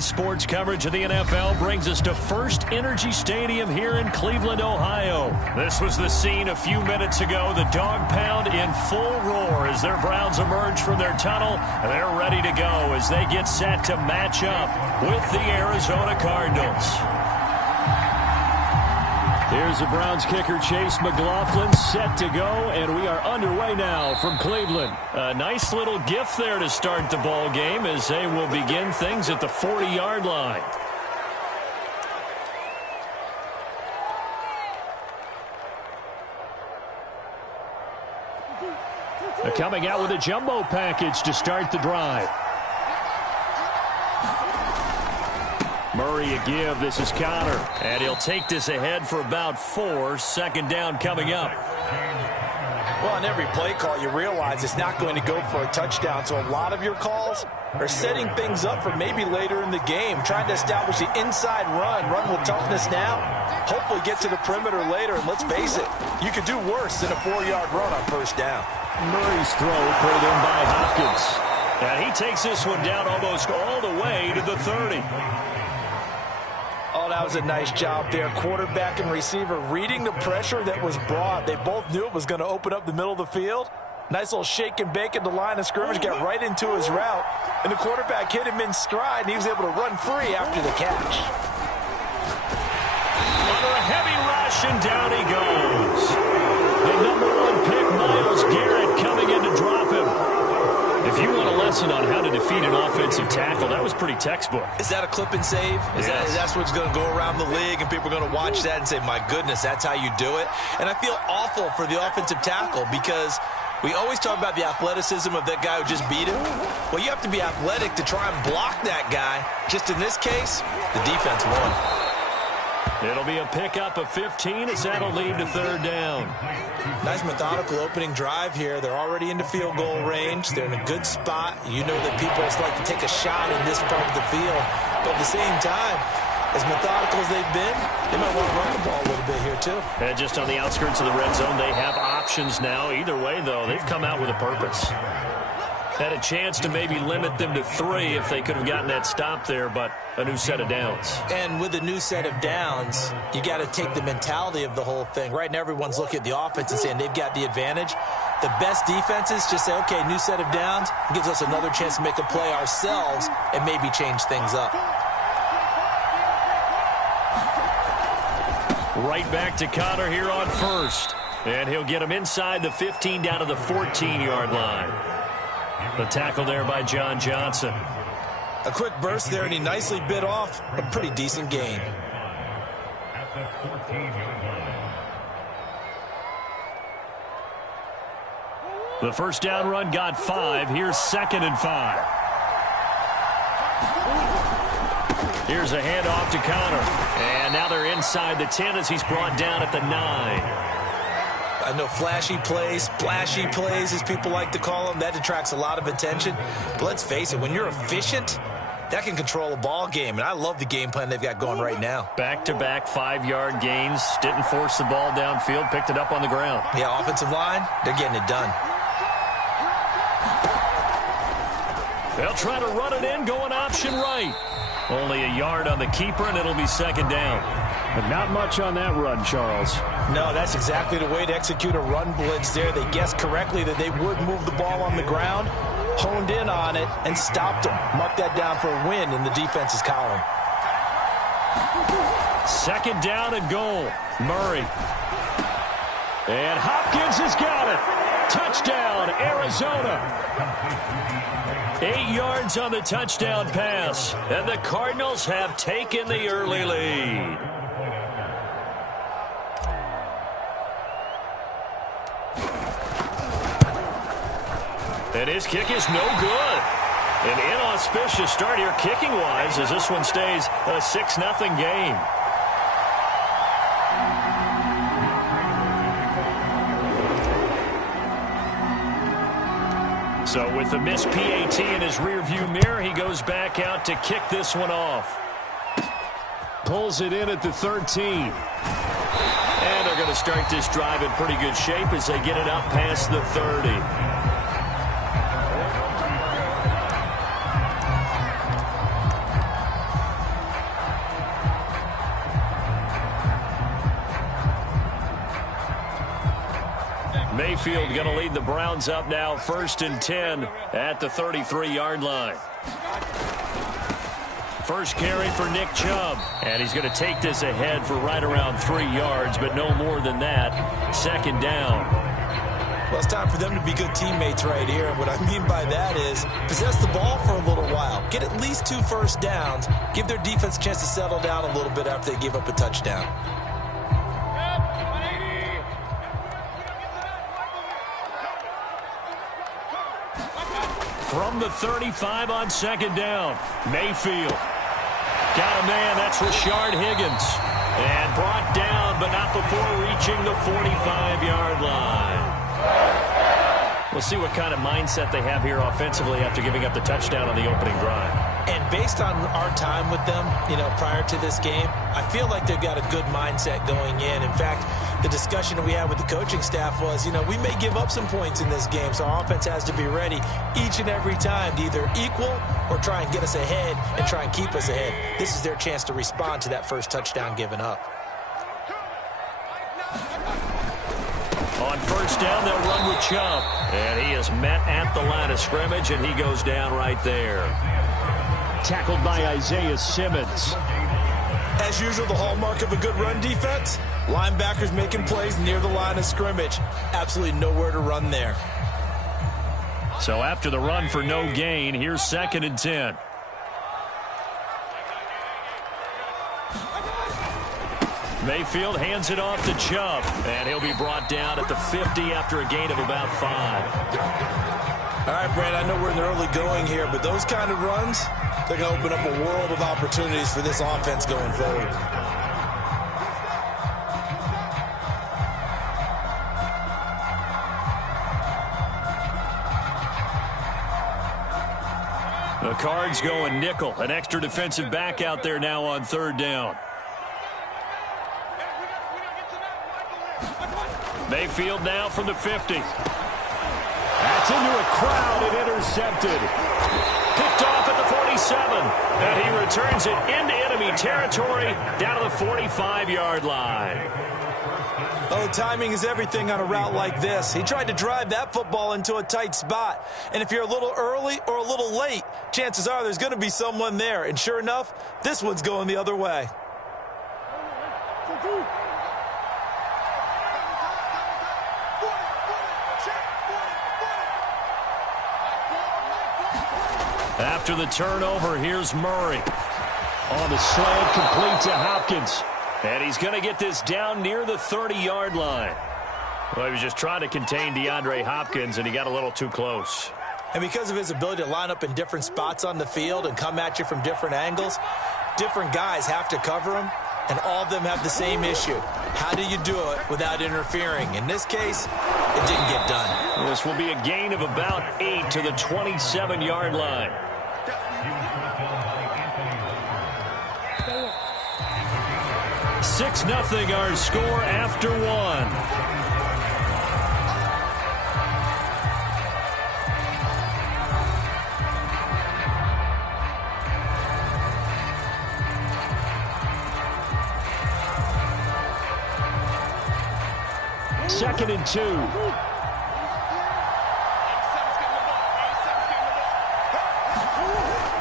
Today's sports coverage of the NFL brings us to First Energy Stadium here in Cleveland, Ohio. This was the scene a few minutes ago. The Dog Pound in full roar as their Browns emerge from their tunnel. They're ready to go as they get set to match up with the Arizona Cardinals. Here's the Browns kicker, Chase McLaughlin, set to go, and we are underway now from Cleveland. A nice little gift there to start the ball game as they will begin things at the 40-yard line. They're coming out with a jumbo package to start the drive. Murray a give. This is Connor. And he'll take this ahead for about 4. Second down coming up. Well, on every play call, you realize it's not going to go for a touchdown. So a lot of your calls are setting things up for maybe later in the game, trying to establish the inside run with toughness now, hopefully get to the perimeter later. And let's face it, you could do worse than a 4-yard run on first down. Murray's throw put it in by Hopkins. And he takes this one down almost all the way to the 30. Oh, that was a nice job there. Quarterback and receiver reading the pressure that was brought. They both knew it was going to open up the middle of the field. Nice little shake and bake at the line of scrimmage, got right into his route. And the quarterback hit him in stride, and he was able to run free after the catch. Under a heavy rush, and down he goes. The number 1 pick, Myles Garrett, coming in to drop him. If you want a lesson on how to defeat an offensive tackle, that was pretty textbook. Is that a clip and save? That's what's going to go around the league, and people are going to watch that and say, my goodness, that's how you do it? And I feel awful for the offensive tackle because we always talk about the athleticism of that guy who just beat him. Well, you have to be athletic to try and block that guy. Just in this case, the defense won. It'll be a pickup of 15 as that'll lead to third down. Nice methodical opening drive here. They're already into field goal range. They're in a good spot. You know that people just like to take a shot in this part of the field. But at the same time, as methodical as they've been, they might want to run the ball a little bit here too. And just on the outskirts of the red zone, they have options now. Either way, though, they've come out with a purpose. Had a chance to maybe limit them to 3 if they could have gotten that stop there, but a new set of downs. And with a new set of downs, you got to take the mentality of the whole thing. Right now, everyone's looking at the offense and saying they've got the advantage. The best defenses just say, okay, new set of downs, gives us another chance to make a play ourselves and maybe change things up. Right back to Connor here on first. And he'll get him inside the 15 down to the 14-yard line. The tackle there by John Johnson. A quick burst there, and he nicely bit off a pretty decent gain. The first down run got 5. Here's 2nd and 5. Here's a handoff to Connor. And now they're inside the 10 as he's brought down at the 9. I know flashy plays, splashy plays, as people like to call them, that attracts a lot of attention. But let's face it, when you're efficient, that can control a ball game. And I love the game plan they've got going right now. Back-to-back 5-yard gains. Didn't force the ball downfield. Picked it up on the ground. Yeah, offensive line, they're getting it done. They'll try to run it in, going option right. Only a yard on the keeper, and it'll be 2nd down. But not much on that run, Charles. No, that's exactly the way to execute a run blitz there. They guessed correctly that they would move the ball on the ground, honed in on it, and stopped them. Mark that down for a win in the defense's column. 2nd down and goal. Murray. And Hopkins has got it. Touchdown, Arizona. 8 yards on the touchdown pass. And the Cardinals have taken the early lead. And his kick is no good. An inauspicious start here kicking-wise as this one stays a 6-0 game. So with the missed PAT in his rearview mirror, he goes back out to kick this one off. Pulls it in at the 13. And they're going to start this drive in pretty good shape as they get it up past the 30. Mayfield going to lead the Browns up now, 1st and 10 at the 33-yard line. First carry for Nick Chubb, and he's going to take this ahead for right around 3 yards, but no more than that. 2nd down. Well, it's time for them to be good teammates right here. And what I mean by that is possess the ball for a little while. Get at least 2 first downs. Give their defense a chance to settle down a little bit after they give up a touchdown. From the 35 on 2nd down, Mayfield. Got a man, that's Rashard Higgins. And brought down, but not before reaching the 45-yard line. We'll see what kind of mindset they have here offensively after giving up the touchdown on the opening drive. And based on our time with them, prior to this game, I feel like they've got a good mindset going in. In fact, the discussion that we had with the coaching staff was, we may give up some points in this game, so our offense has to be ready each and every time to either equal or try and get us ahead and try and keep us ahead. This is their chance to respond to that first touchdown given up. On 1st down, they'll run with Chubb. And he is met at the line of scrimmage, and he goes down right there. Tackled by Isaiah Simmons. As usual, the hallmark of a good run defense, linebackers making plays near the line of scrimmage. Absolutely nowhere to run there. So after the run for no gain, here's 2nd and 10. Mayfield hands it off to Chubb, and he'll be brought down at the 50 after a gain of about 5. All right, Brad, I know we're in the early going here, but those kind of runs, they're going to open up a world of opportunities for this offense going forward. The Cards going nickel, an extra defensive back out there now on 3rd down. Mayfield now from the 50. That's into a crowd and intercepted. Picked off at the 47. And he returns it into enemy territory down to the 45-yard line. Oh, timing is everything on a route like this. He tried to drive that football into a tight spot. And if you're a little early or a little late, chances are there's going to be someone there. And sure enough, this one's going the other way. After the turnover, here's Murray. On the slant, complete to Hopkins. And he's going to get this down near the 30-yard line. Well, he was just trying to contain DeAndre Hopkins, and he got a little too close. And because of his ability to line up in different spots on the field and come at you from different angles, different guys have to cover him, and all of them have the same issue. How do you do it without interfering? In this case, it didn't get done. This will be a gain of about 8 to the 27-yard line. 6-0 our score after 1. Second and 2.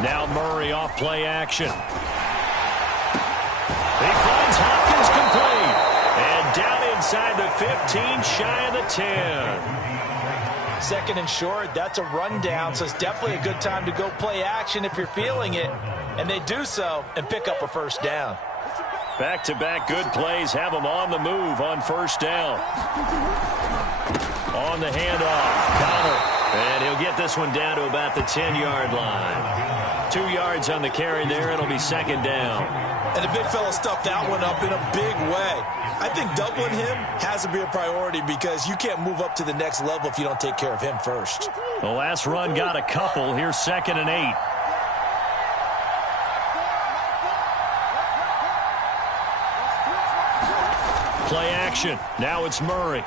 Now Murray off play action. He finds Hopkins complete. And down inside the 15, shy of the 10. Second and short, that's a rundown, so it's definitely a good time to go play action if you're feeling it. And they do so and pick up a first down. Back-to-back good plays have them on the move on 1st down. On the handoff, Connor. And he'll get this one down to about the 10-yard line. 2 yards on the carry there. It'll be 2nd down. And the big fella stuffed that one up in a big way. I think doubling him has to be a priority because you can't move up to the next level if you don't take care of him first. The last run got a couple. Here's 2nd and 8. Play action. Now it's Murray.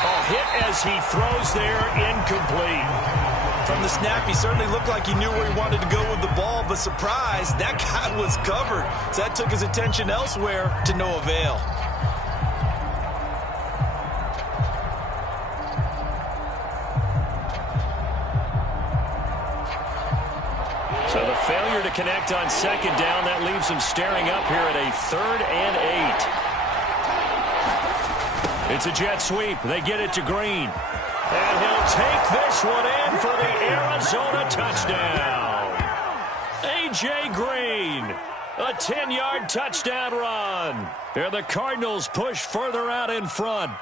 Oh, hit as he throws there, incomplete. From the snap, he certainly looked like he knew where he wanted to go with the ball, but surprise, that guy was covered. So that took his attention elsewhere to no avail. failure to connect on second down. That leaves him staring up here at a 3rd and 8. It's a jet sweep. They get it to Green. And he'll take this one in for the Arizona touchdown. A.J. Green, a 10-yard touchdown run. And the Cardinals push further out in front.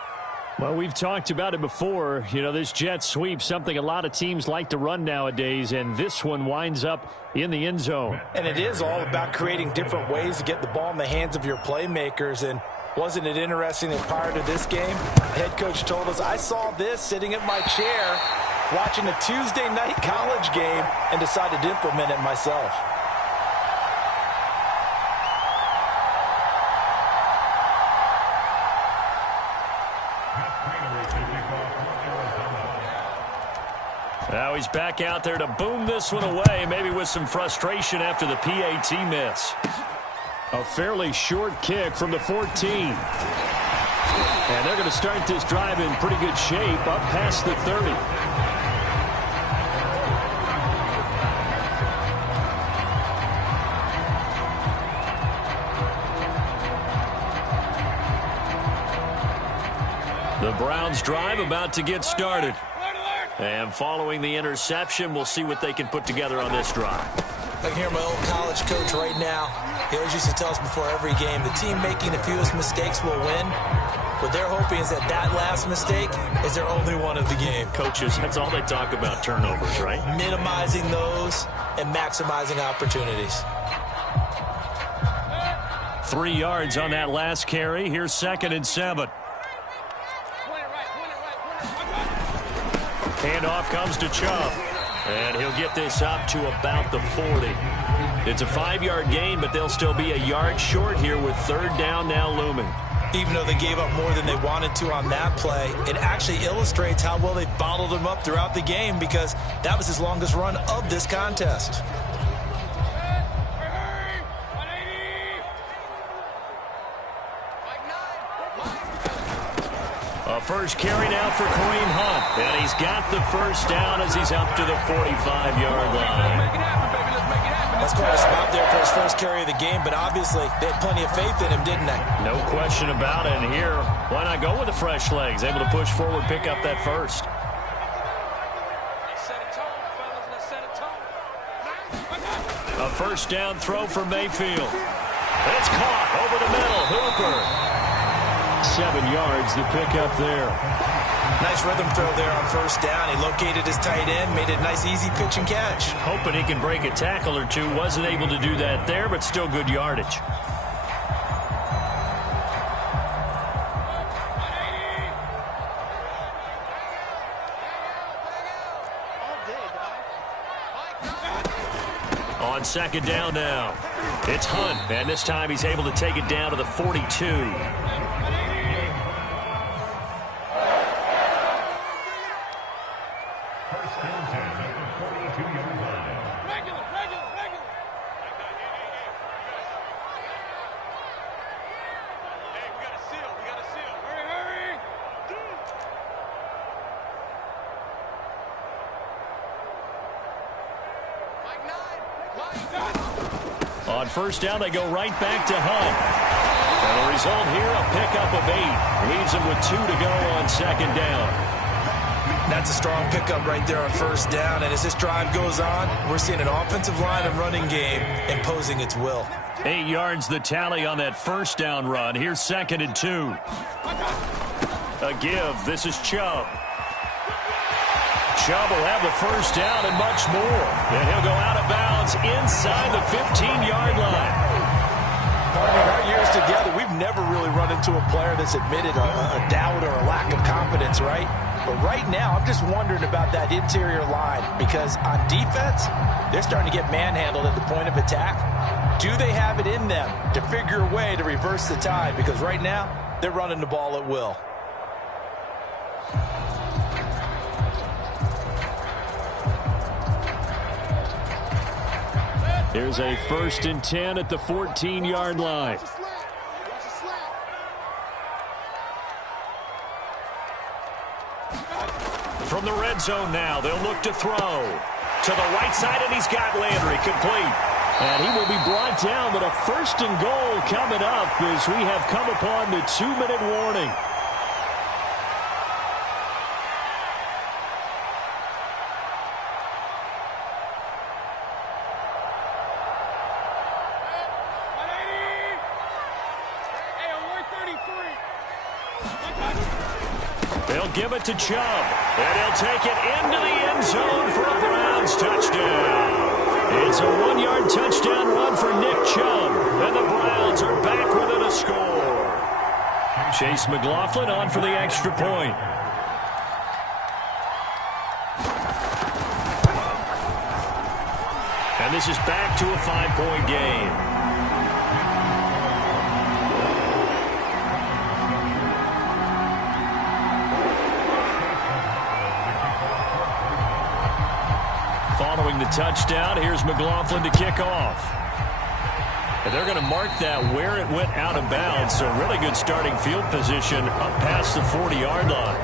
Well, we've talked about it before. You know, this jet sweep, something a lot of teams like to run nowadays, and this one winds up in the end zone. And it is all about creating different ways to get the ball in the hands of your playmakers. And wasn't it interesting that prior to this game, the head coach told us, I saw this sitting at my chair watching a Tuesday night college game and decided to implement it myself. Now he's back out there to boom this one away, maybe with some frustration after the PAT miss. A fairly short kick from the 14. And they're going to start this drive in pretty good shape up past the 30. The Browns drive about to get started. And following the interception, we'll see what they can put together on this drive. I can hear my old college coach right now. He always used to tell us before every game, the team making the fewest mistakes will win. What they're hoping is that last mistake is their only one of the game. Coaches, that's all they talk about, turnovers, right? Minimizing those and maximizing opportunities. 3 yards on that last carry. Here's 2nd and 7. Handoff comes to Chubb. And he'll get this up to about the 40. It's a 5-yard gain, but they'll still be a yard short here with 3rd down now looming. Even though they gave up more than they wanted to on that play, it actually illustrates how well they bottled him up throughout the game because that was his longest run of this contest. A first carry now for Kareem Hunt. And he's got the first down as he's up to the 45-yard line. That's quite a spot there for his first carry of the game, but obviously they had plenty of faith in him, didn't they? No question about it. And here, why not go with the fresh legs? Able to push forward, pick up that first. A first down throw for Mayfield. It's caught over the middle. Hooper. 7 yards, the pickup there. Nice rhythm throw there on first down. He located his tight end, made it a nice, easy pitch and catch. Hoping he can break a tackle or two. Wasn't able to do that there, but still good yardage. On 2nd down now. It's Hunt, and this time he's able to take it down to the 42. On first down, they go right back to Hunt. And the result here, a pickup of 8. Leaves him with 2 to go on 2nd down. That's a strong pickup right there on first down. And as this drive goes on, we're seeing an offensive line and running game imposing its will. 8 yards the tally on that first down run. Here's 2nd and 2. A give. This is Chubb. Chubb will have the first down and much more. And he'll go out of bounds inside the 15-yard line. In our years together, we've never really run into a player that's admitted a doubt or a lack of confidence, right? But right now, I'm just wondering about that interior line because on defense, they're starting to get manhandled at the point of attack. Do they have it in them to figure a way to reverse the tide? Because right now, they're running the ball at will. Here's a 1st and 10 at the 14-yard line. From the red zone now, they'll look to throw. to the right side, and he's got Landry complete. And he will be brought down, but a first and goal coming up as we have come upon the 2-minute warning. They'll give it to Chubb, and he'll take it into the end zone for a Browns touchdown. It's a 1-yard touchdown run for Nick Chubb, and the Browns are back within a score. Chase McLaughlin on for the extra point. And this is back to a 5-point game. Following the touchdown, here's McLaughlin to kick off. And they're going to mark that where it went out of bounds, so really good starting field position up past the 40-yard line.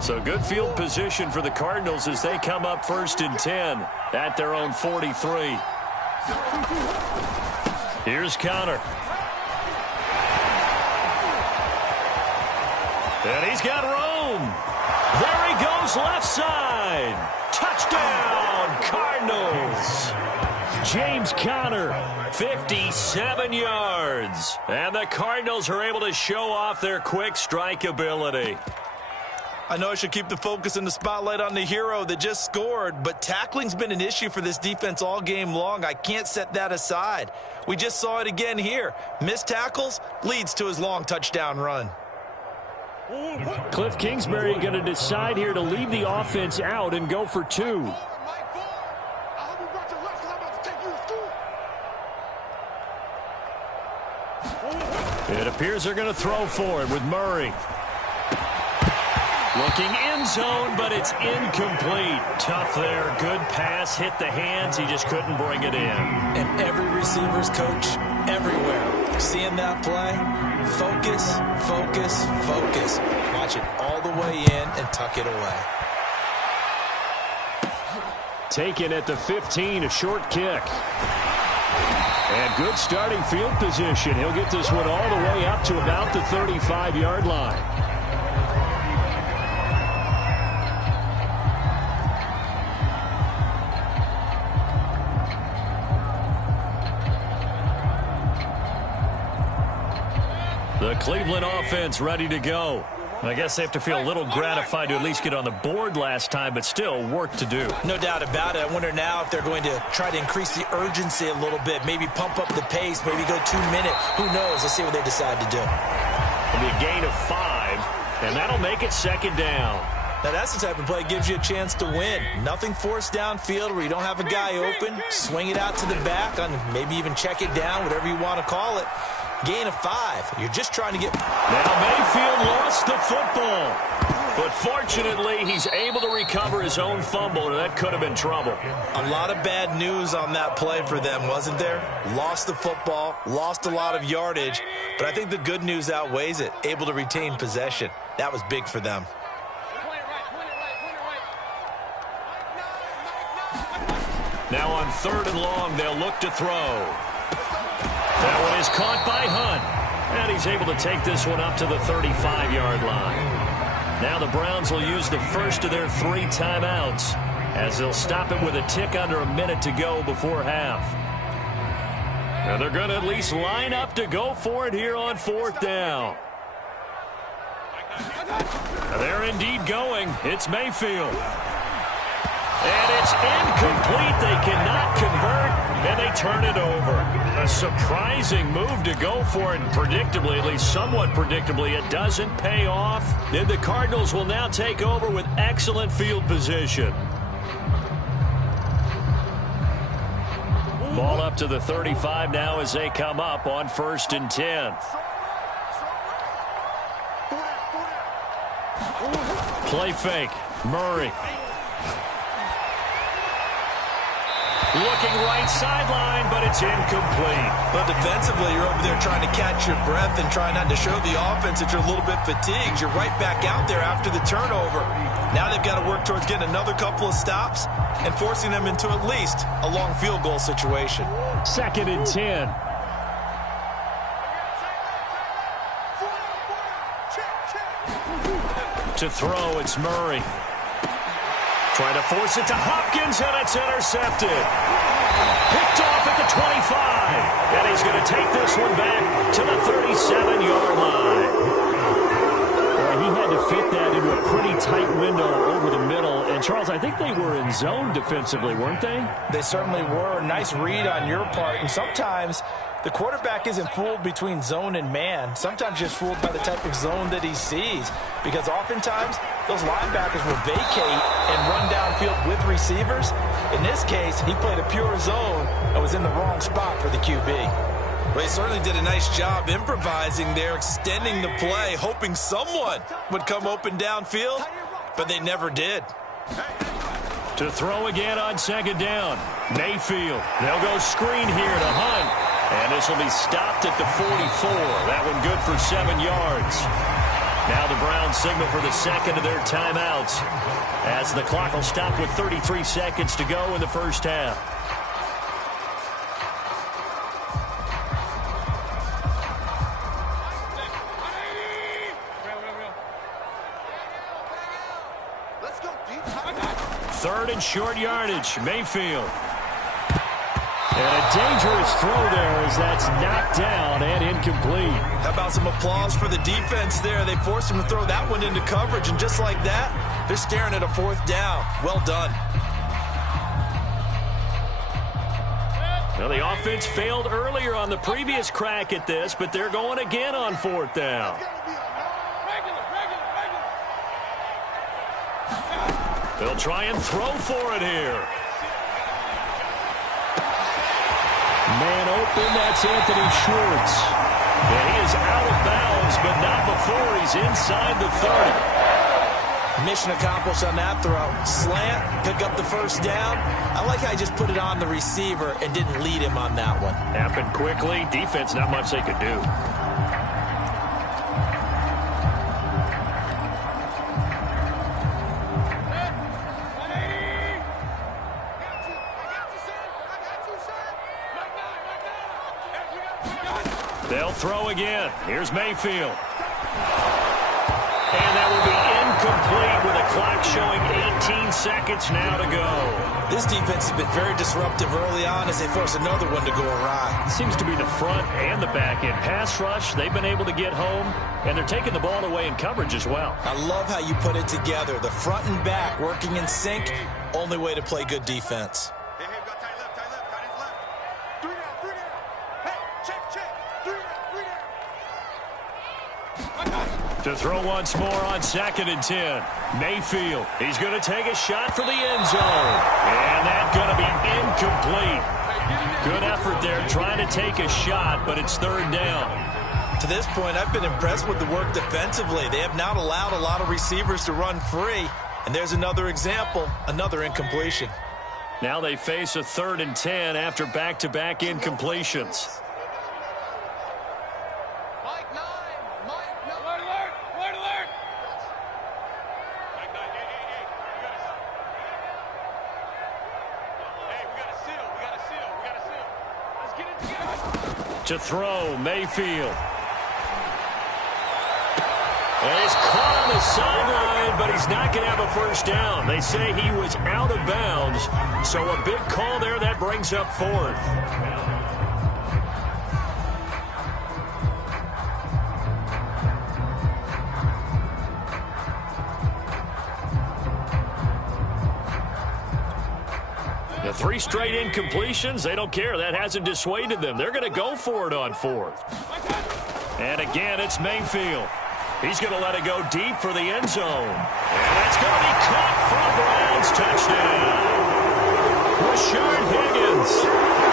So good field position for the Cardinals as they come up 1st and 10 at their own 43. Here's Connor. And he's got room. There he goes left side. Touchdown, Cardinals. James Conner, 57 yards. And the Cardinals are able to show off their quick strike ability. I know I should keep the focus and the spotlight on the hero that just scored, but tackling's been an issue for this defense all game long. I can't set that aside. We just saw it again here. Missed tackles leads to his long touchdown run. Cliff Kingsbury going to decide here to leave the offense out and go for 2. It appears they're going to throw for it with Murray. Looking end zone, but it's incomplete. Tough there. Good pass. Hit the hands. He just couldn't bring it in. And every receiver's coach everywhere. Seeing that play, focus, focus, focus. Watch it all the way in and tuck it away. Taken at the 15, a short kick. And good starting field position. He'll get this one all the way up to about the 35-yard line. The Cleveland offense ready to go. I guess they have to feel a little gratified to at least get on the board last time, but still work to do. No doubt about it. I wonder now if they're going to try to increase the urgency a little bit, maybe pump up the pace, maybe go 2-minute. Who knows? Let's see what they decide to do. It'll be a gain of 5, and that'll make it 2nd down. Now, that's the type of play that gives you a chance to win. Nothing forced downfield where you don't have a guy open. Swing it out to the back, on maybe even check it down, whatever you want to call it. Gain of 5. You're just trying to get... Now Mayfield lost the football. But fortunately, he's able to recover his own fumble, or that could have been trouble. A lot of bad news on that play for them, wasn't there? Lost the football, lost a lot of yardage, but I think the good news outweighs it. Able to retain possession. That was big for them. Now on 3rd and long, they'll look to throw. That one is caught by Hunt. And he's able to take this one up to the 35-yard line. Now the Browns will use the first of their 3 timeouts as they'll stop it with a tick under a minute to go before half. And they're going to at least line up to go for it here on 4th down. They're indeed going. It's Mayfield. And it's incomplete. They cannot convert, and they turn it over. A surprising move to go for it, and predictably, at least somewhat predictably, it doesn't pay off. And the Cardinals will now take over with excellent field position. Ball up to the 35 now as they come up on 1st and 10. Play fake. Murray. Looking right sideline, but it's incomplete. But defensively, you're over there trying to catch your breath and try not to show the offense that you're a little bit fatigued. You're right back out there after the turnover. Now they've got to work towards getting another couple of stops and forcing them into at least a long field goal situation. 2nd and 10. To throw, it's Murray. Trying to force it to Hopkins, and it's intercepted. Picked off at the 25. And he's going to take this one back to the 37-yard line. Well, he had to fit that into a pretty tight window over the middle. And, Charles, I think they were in zone defensively, weren't they? They certainly were. Nice read on your part. And sometimes the quarterback isn't fooled between zone and man. Sometimes just fooled by the type of zone that he sees. Because oftentimes, those linebackers will vacate and run downfield with receivers. In this case, he played a pure zone and was in the wrong spot for the QB. Well, he certainly did a nice job improvising there, extending the play, hoping someone would come open downfield, but they never did. To throw again on 2nd down. Mayfield. They'll go screen here to Hunt. And this will be stopped at the 44. That one good for 7 yards. Now the Browns signal for the second of their timeouts as the clock will stop with 33 seconds to go in the first half. Third and short yardage. Mayfield. And a dangerous throw there as that's knocked down and incomplete. How about some applause for the defense there? They forced him to throw that one into coverage, and just like that, they're staring at a 4th down. Well done. Well, the offense failed earlier on the previous crack at this, but they're going again on 4th down. They'll try and throw for it here. Man open, that's Anthony Schwartz. And he is out of bounds, but not before he's inside the 30. Mission accomplished on that throw. Slant, pick up the first down. I like how he just put it on the receiver and didn't lead him on that one. Happened quickly. Defense, not much they could do. They'll throw again. Here's Mayfield. And that will be incomplete with a clock showing 18 seconds now to go. This defense has been very disruptive early on as they force another one to go awry. It seems to be the front and the back end. Pass rush, they've been able to get home, and they're taking the ball away in coverage as well. I love how you put it together. The front and back working in sync, only way to play good defense. To throw once more on 2nd and 10. Mayfield, he's going to take a shot for the end zone. And that's going to be incomplete. Good effort there trying to take a shot, but it's 3rd down. To this point, I've been impressed with the work defensively. They have not allowed a lot of receivers to run free. And there's another example, another incompletion. Now they face a 3rd and 10 after back-to-back incompletions. To throw, Mayfield. And he's caught on the sideline, but he's not going to have a first down. They say he was out of bounds, so a big call there that brings up 4th. The 3 straight incompletions, they don't care. That hasn't dissuaded them. They're going to go for it on 4th. And again, it's Mayfield. He's going to let it go deep for the end zone. And that's going to be caught for a Browns touchdown. Rashard Higgins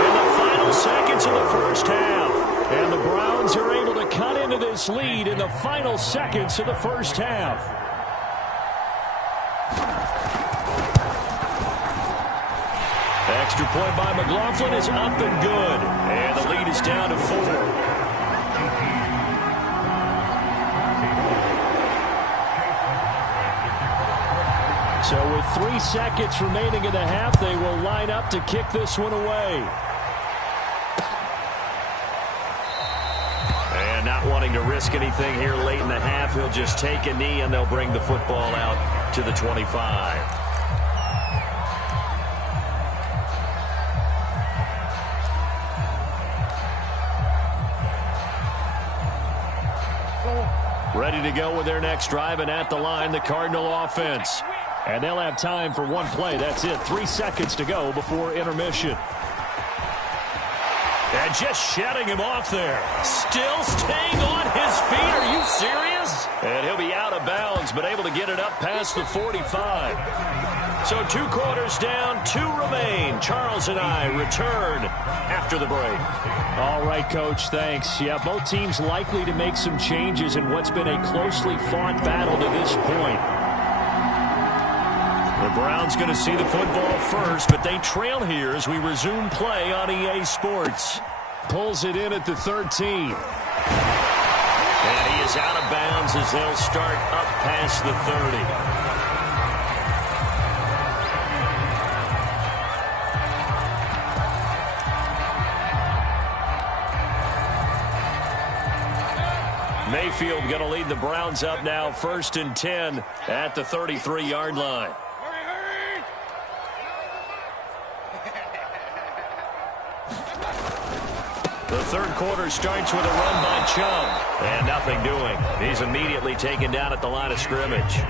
in the final seconds of the first half. And the Browns are able to cut into this lead in the final seconds of the first half. Extra point by McLaughlin is up and good. And the lead is down to 4. So with 3 seconds remaining in the half, they will line up to kick this one away. And not wanting to risk anything here late in the half, he'll just take a knee and they'll bring the football out to the 25. Ready to go with their next drive, and at the line, the Cardinal offense. And they'll have time for one play. That's it. 3 seconds to go before intermission. And just shutting him off there. Still staying on his feet. Are you serious? And he'll be out of bounds, but able to get it up past the 45. So 2 quarters down, 2 remain. Charles and I return after the break. All right, Coach, thanks. Yeah, both teams likely to make some changes in what's been a closely fought battle to this point. The Browns going to see the football first, but they trail here as we resume play on EA Sports. Pulls it in at the 13. And he is out of bounds as they'll start up past the 30. Mayfield going to lead the Browns up now, 1st and 10 at the 33-yard line. The third quarter starts with a run by Chubb, and nothing doing. He's immediately taken down at the line of scrimmage.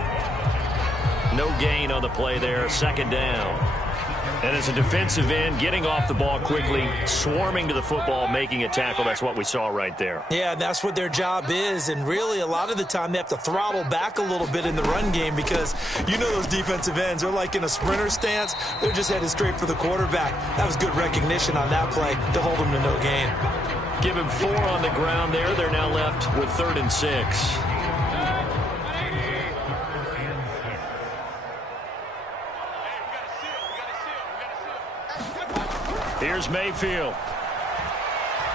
No gain on the play there, 2nd down. And as a defensive end, getting off the ball quickly, swarming to the football, making a tackle, that's what we saw right there. Yeah, that's what their job is, and really a lot of the time they have to throttle back a little bit in the run game because you know those defensive ends, they're like in a sprinter stance. They're just headed straight for the quarterback. That was good recognition on that play to hold them to no gain. Give him 4 on the ground there. They're now left with 3rd and 6. Here's Mayfield.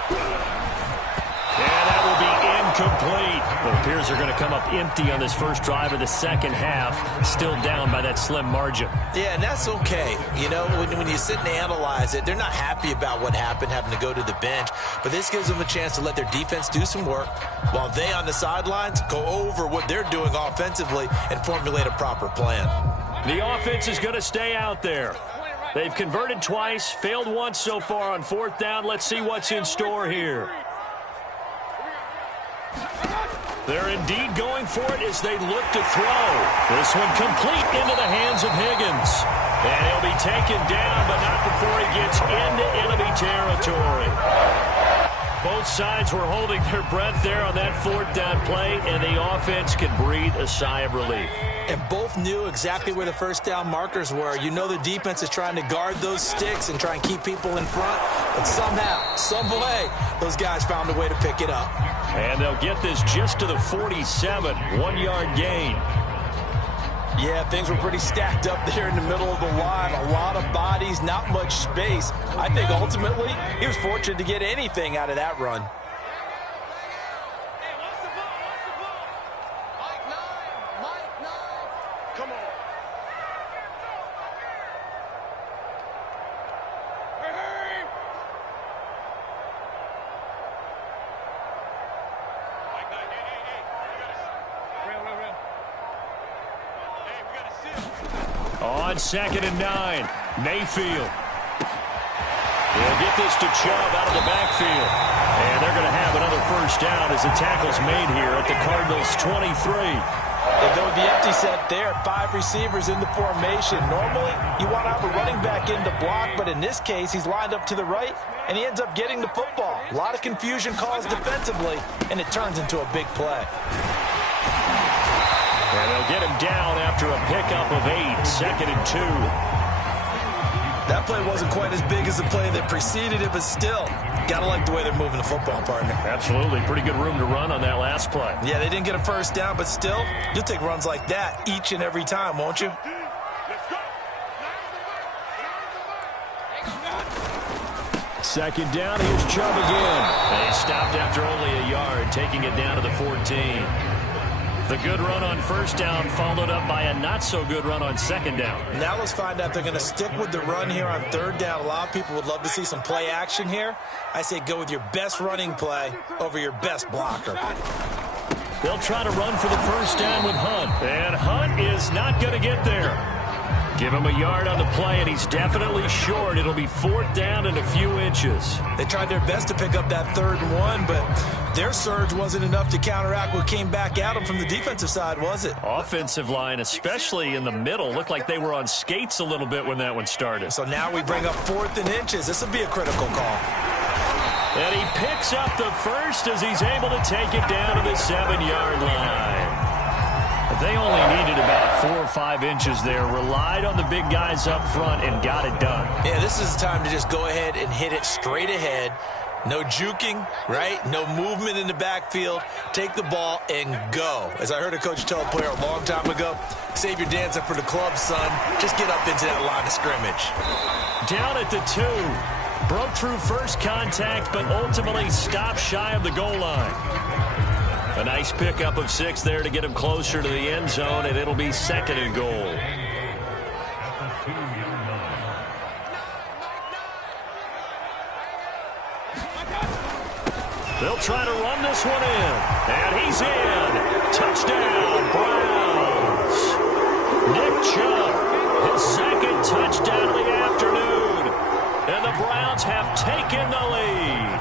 And that will be incomplete. It appears they're going to come up empty on this first drive of the second half. Still down by that slim margin. Yeah, and that's okay. You know, when you sit and analyze it, they're not happy about what happened, having to go to the bench. But this gives them a chance to let their defense do some work while they on the sidelines go over what they're doing offensively and formulate a proper plan. The offense is going to stay out there. They've converted twice, failed once so far on 4th down. Let's see what's in store here. They're indeed going for it as they look to throw. This one complete into the hands of Higgins. And he'll be taken down, but not before he gets into enemy territory. Both sides were holding their breath there on that 4th down play, and the offense can breathe a sigh of relief. And both knew exactly where the 1st down markers were. You know the defense is trying to guard those sticks and try and keep people in front. But somehow, some way, those guys found a way to pick it up. And they'll get this just to the 47, 1-yard gain. Yeah, things were pretty stacked up there in the middle of the line. A lot of bodies, not much space. I think ultimately he was fortunate to get anything out of that run. On 2nd and 9, Mayfield. They'll get this to Chubb out of the backfield. And they're going to have another 1st down as the tackle's made here at the Cardinals' 23. They go with the empty set there, 5 receivers in the formation. Normally, you want to have a running back in to block, but in this case, he's lined up to the right, and he ends up getting the football. A lot of confusion caused defensively, and it turns into a big play. And they'll get him down after a pickup of 8, 2nd and 2. That play wasn't quite as big as the play that preceded it, but still, gotta like the way they're moving the football, partner. Absolutely. Pretty good room to run on that last play. Yeah, they didn't get a 1st down, but still, you'll take runs like that each and every time, won't you? second down. Here's Chubb again. They stopped after only a yard, taking it down to the 14. The good run on first down followed up by a not-so-good run on second down. Now let's find out if they're going to stick with the run here on third down. A lot of people would love to see some play action here. I say go with your best running play over your best blocker. They'll try to run for the first down with Hunt. And Hunt is not going to get there. Give him a yard on the play, and he's definitely short. It'll be fourth down and a few inches. They tried their best to pick up that 3rd and 1, but their surge wasn't enough to counteract what came back at them from the defensive side, was it? Offensive line, especially in the middle, looked like they were on skates a little bit when that one started. So now we bring up 4th and inches. This will be a critical call. And he picks up the first as he's able to take it down to the 7-yard line. They only needed about 4 or 5 inches there, relied on the big guys up front, and got it done. Yeah, this is the time to just go ahead and hit it straight ahead. No juking, right? No movement in the backfield. Take the ball and go. As I heard a coach tell a player a long time ago, save your dancing for the club, son. Just get up into that line of scrimmage. Down at the 2. Broke through first contact, but ultimately stopped shy of the goal line. A nice pickup of 6 there to get him closer to the end zone, and it'll be 2nd and goal. They'll try to run this one in, and he's in. Touchdown, Browns. Nick Chubb, his 2nd touchdown of the afternoon, and the Browns have taken the lead.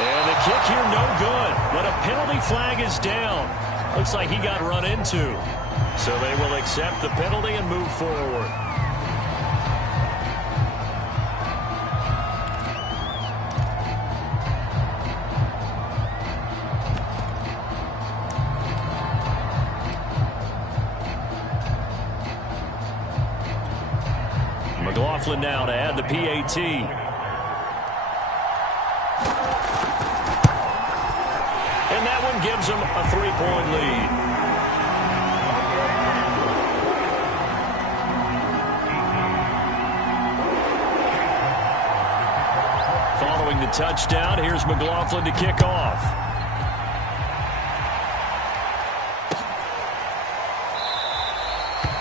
And the kick here no good, but a penalty flag is down. Looks like he got run into. So they will accept the penalty and move forward. McLaughlin now to add the PAT. And that one gives them a 3-point lead. Following the touchdown, here's McLaughlin to kick off.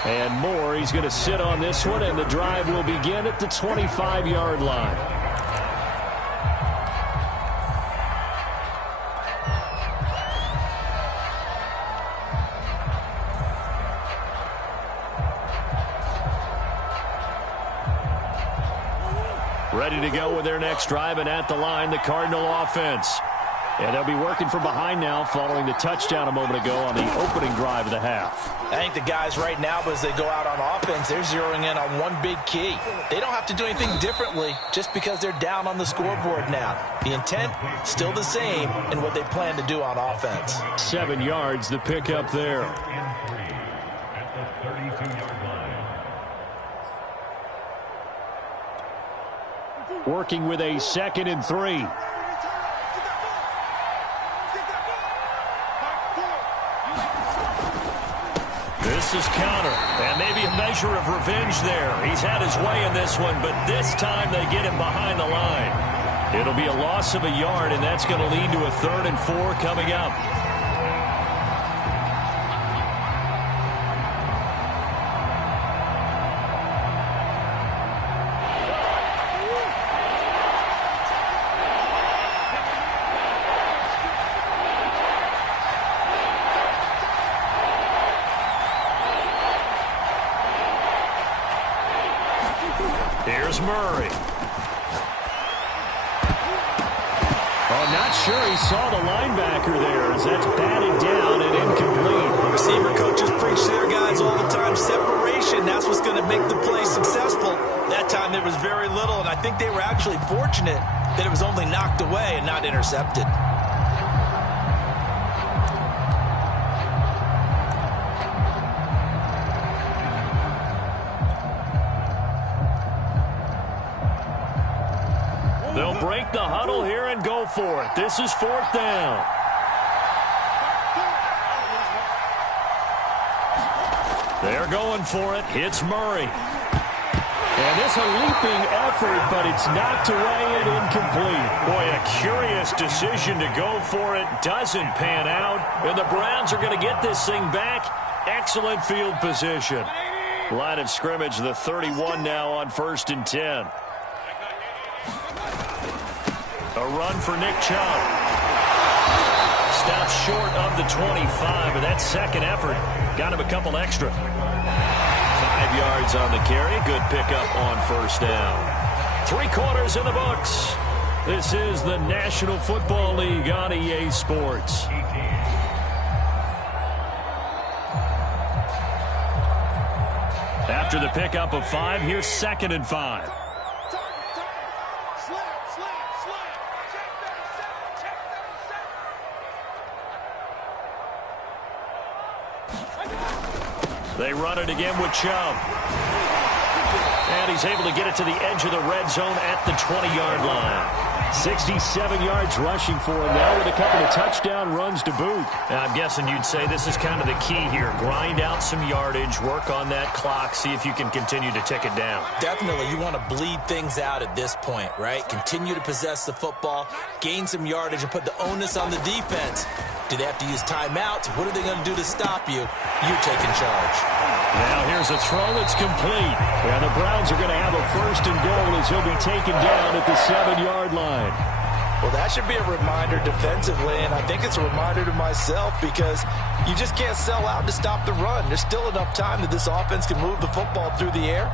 And Moore, he's going to sit on this one, and the drive will begin at the 25-yard line. Ready to go with their next drive, and at the line, the Cardinal offense. And they'll be working from behind now following the touchdown a moment ago on the opening drive of the half. I think the guys right now, as they go out on offense, they're zeroing in on one big key. They don't have to do anything differently just because they're down on the scoreboard now. The intent, still the same in what they plan to do on offense. 7 yards, the pickup there. Working with a 2nd and 3. This is counter, and maybe a measure of revenge there. He's had his way in this one, but this time they get him behind the line. It'll be a loss of a yard, and that's going to lead to a 3rd and 4 coming up. Here's Murray. Oh, not sure he saw the linebacker there as that's batted down and incomplete. Receiver coaches preach to their guys all the time. Separation, that's what's going to make the play successful. That time there was very little, and I think they were actually fortunate that it was only knocked away and not intercepted. They'll break the huddle here and go for it. This is 4th down. They're going for it. It's Murray. And this a leaping effort, but it's knocked away and incomplete. Boy, a curious decision to go for it. Doesn't pan out. And the Browns are going to get this thing back. Excellent field position. Line of scrimmage, the 31 now on 1st and 10. A run for Nick Chubb. Stops short of the 25, but that second effort got him a couple extra. 5 yards on the carry. Good pickup on 1st down. 3 quarters in the books. This is the National Football League on EA Sports. After the pickup of 5, here's 2nd and 5. They run it again with Chubb. And he's able to get it to the edge of the red zone at the 20-yard line. 67 yards rushing for him now with a couple of touchdown runs to boot. Now, I'm guessing you'd say this is kind of the key here. Grind out some yardage, work on that clock, see if you can continue to tick it down. Definitely, you want to bleed things out at this point, right? Continue to possess the football, gain some yardage, and put the onus on the defense. Do they have to use timeouts? What are they going to do to stop you? You're taking charge. Now here's a throw that's complete. And the Browns are going to have a 1st and goal as he'll be taken down at the 7-yard line. Well, that should be a reminder defensively, and I think it's a reminder to myself because you just can't sell out to stop the run. There's still enough time that this offense can move the football through the air,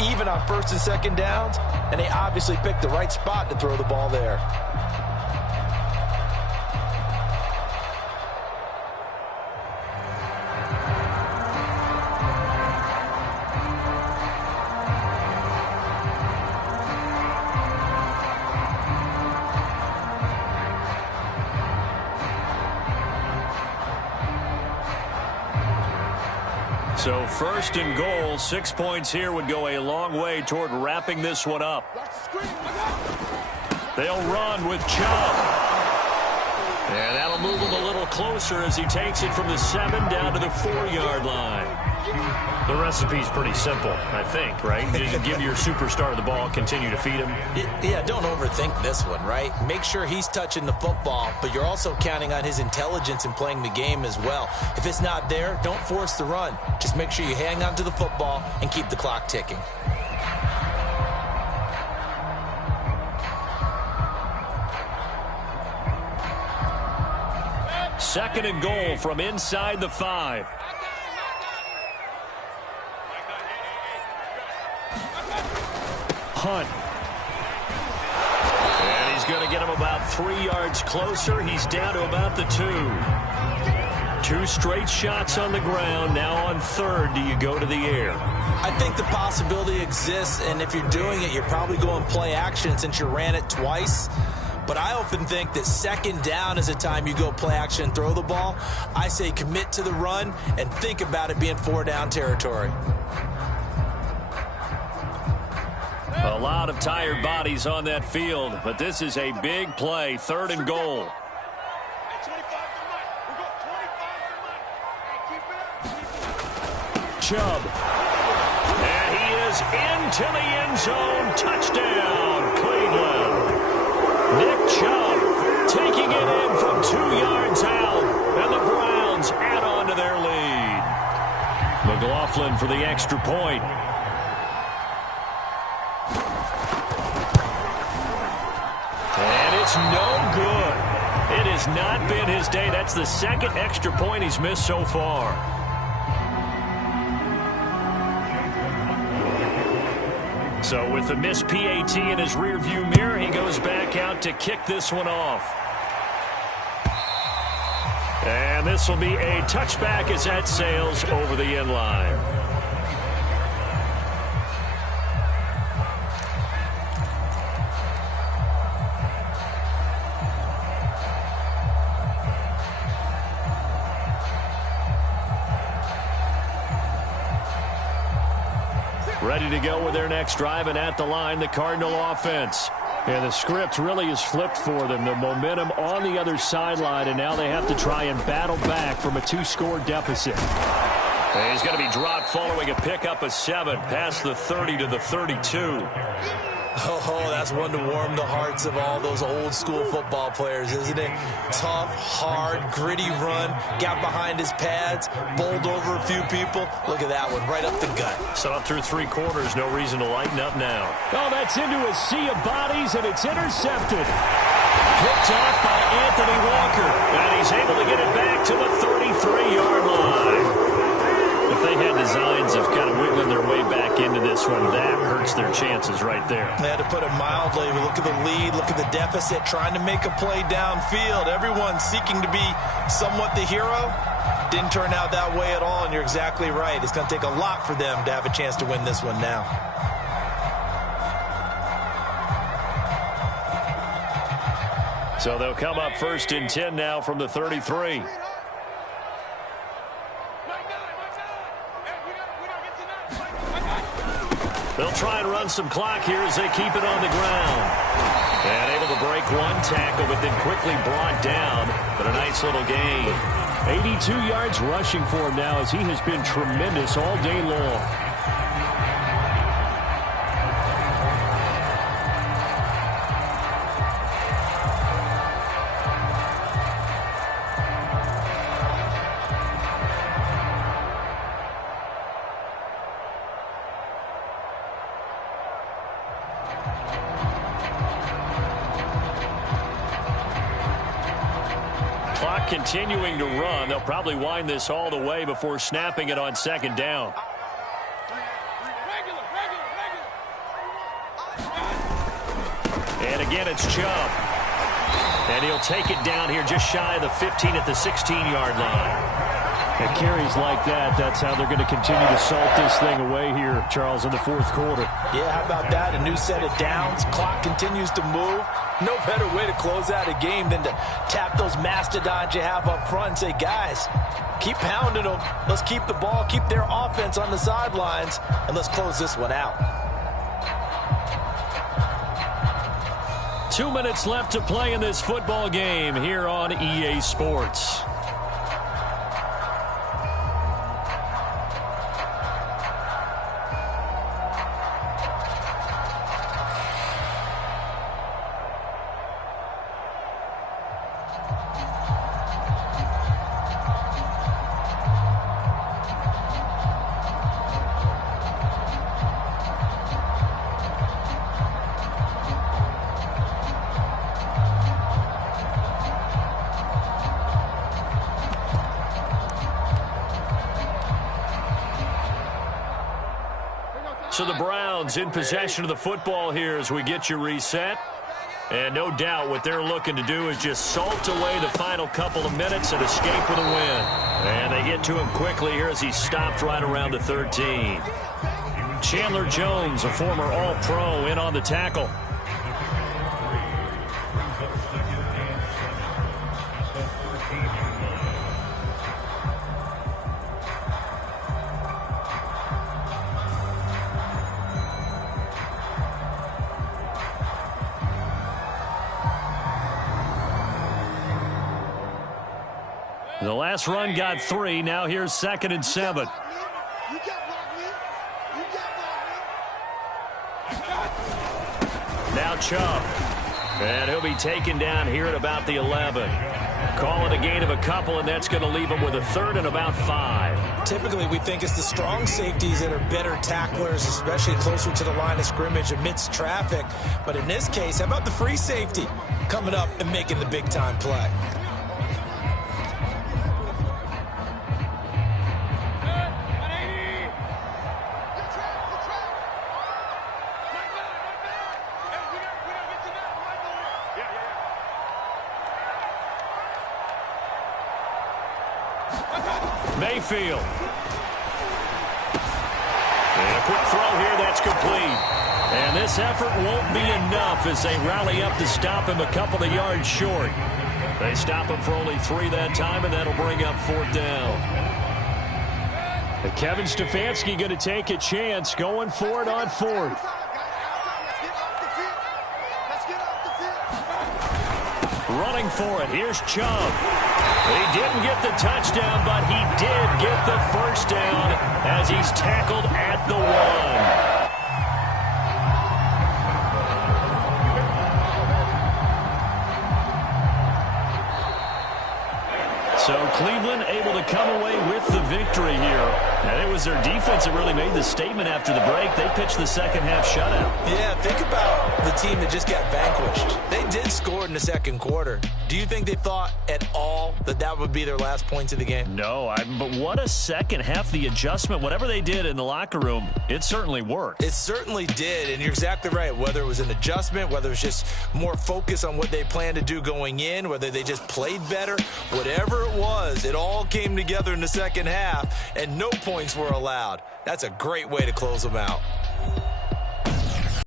even on 1st and 2nd downs, and they obviously picked the right spot to throw the ball there. So 1st and goal, 6 points here would go a long way toward wrapping this one up. They'll run with Chubb. And that'll move him a little closer as he takes it from the 7 down to the 4-yard line. The recipe's pretty simple, I think, right? Just give your superstar the ball, continue to feed him. Yeah, don't overthink this one, right? Make sure he's touching the football, but you're also counting on his intelligence in playing the game as well. If it's not there, don't force the run. Just make sure you hang on to the football and keep the clock ticking. Second and goal from inside the 5. Hunt. And he's going to get him about 3 yards closer. He's down to about the 2. 2 straight shots on the ground. Now on 3rd, do you go to the air? I think the possibility exists, and if you're doing it, you're probably going play action since you ran it twice. But I often think that 2nd down is a time you go play action and throw the ball. I say commit to the run and think about it being 4-down territory. A lot of tired bodies on that field, but this is a big play, 3rd and goal. Chubb. And he is into the end zone. Touchdown, Cleveland. Nick Chubb taking it in from 2 yards out, and the Browns add on to their lead. McLaughlin for the extra point. And it's no good. It has not been his day. That's the 2nd extra point he's missed so far. So with the missed PAT in his rearview mirror, he goes back out to kick this one off. And this will be a touchback as that sails over the end line. Ready to go with their next drive, and at the line, the Cardinal offense. And the script really is flipped for them. The momentum on the other sideline, and now they have to try and battle back from a 2-score deficit. And he's going to be dropped following a pickup of 7 past the 30 to the 32. Oh, that's one to warm the hearts of all those old-school football players, isn't it? Tough, hard, gritty run, got behind his pads, bowled over a few people. Look at that one, right up the gut. So up through 3 quarters, no reason to lighten up now. Oh, that's into a sea of bodies, and it's intercepted. Picked off by Anthony Walker. And he's able to get it back to the 33-yard line. If they had designs of kind of wiggling their way back into this one, that hurts their chances right there. They had to put it mildly. Look at the lead, look at the deficit, trying to make a play downfield. Everyone seeking to be somewhat the hero. Didn't turn out that way at all, and you're exactly right. It's going to take a lot for them to have a chance to win this one now. So they'll come up 1st and 10 now from the 33. They'll try and run some clock here as they keep it on the ground. And able to break one tackle, but then quickly brought down. But a nice little gain. 82 yards rushing for him now as he has been tremendous all day long. Continuing to run. They'll probably wind this all the way before snapping it on 2nd down. And again, it's Chubb. And he'll take it down here just shy of the 15 at the 16-yard line. And carries like that, that's how they're going to continue to salt this thing away here, Charles, in the 4th quarter. Yeah, how about that? A new set of downs. Clock continues to move. No better way to close out a game than to tap those mastodons you have up front and say, guys, keep pounding them. Let's keep the ball, keep their offense on the sidelines, and let's close this one out. 2 minutes left to play in this football game here on EA Sports. So the Browns in possession of the football here as we get you reset. And no doubt what they're looking to do is just salt away the final couple of minutes and escape with a win. And they get to him quickly here as he stopped right around the 13. Chandler Jones, a former All-Pro, in on the tackle. The last run got 3. Now here's 2nd and 7. Now Chubb. And he'll be taken down here at about the 11. Call it a gain of a couple, and that's going to leave him with a 3rd and about 5. Typically, we think it's the strong safeties that are better tacklers, especially closer to the line of scrimmage amidst traffic. But in this case, how about the free safety coming up and making the big-time play? Mayfield. And a quick throw here, that's complete. And this effort won't be enough as they rally up to stop him a couple of yards short. They stop him for only 3 that time, and that'll bring up 4th down. And Kevin Stefanski going to take a chance going for it on 4th. Running for it. Here's Chubb. He didn't get the touchdown, but he did get the first down as he's tackled at the 1. So Cleveland able to come away with the victory here. And it was their defense that really made the statement after the break. They pitched the second half shutout. Yeah, think about the team that just got vanquished. They did score in the second quarter. Do you think they thought at all that that would be their last points of the game? No, but what a second half. The adjustment, whatever they did in the locker room, it certainly worked. It certainly did, and you're exactly right. Whether it was an adjustment, whether it was just more focus on what they planned to do going in, whether they just played better, whatever it was, it all came together in the second half, and no points were allowed. That's a great way to close them out.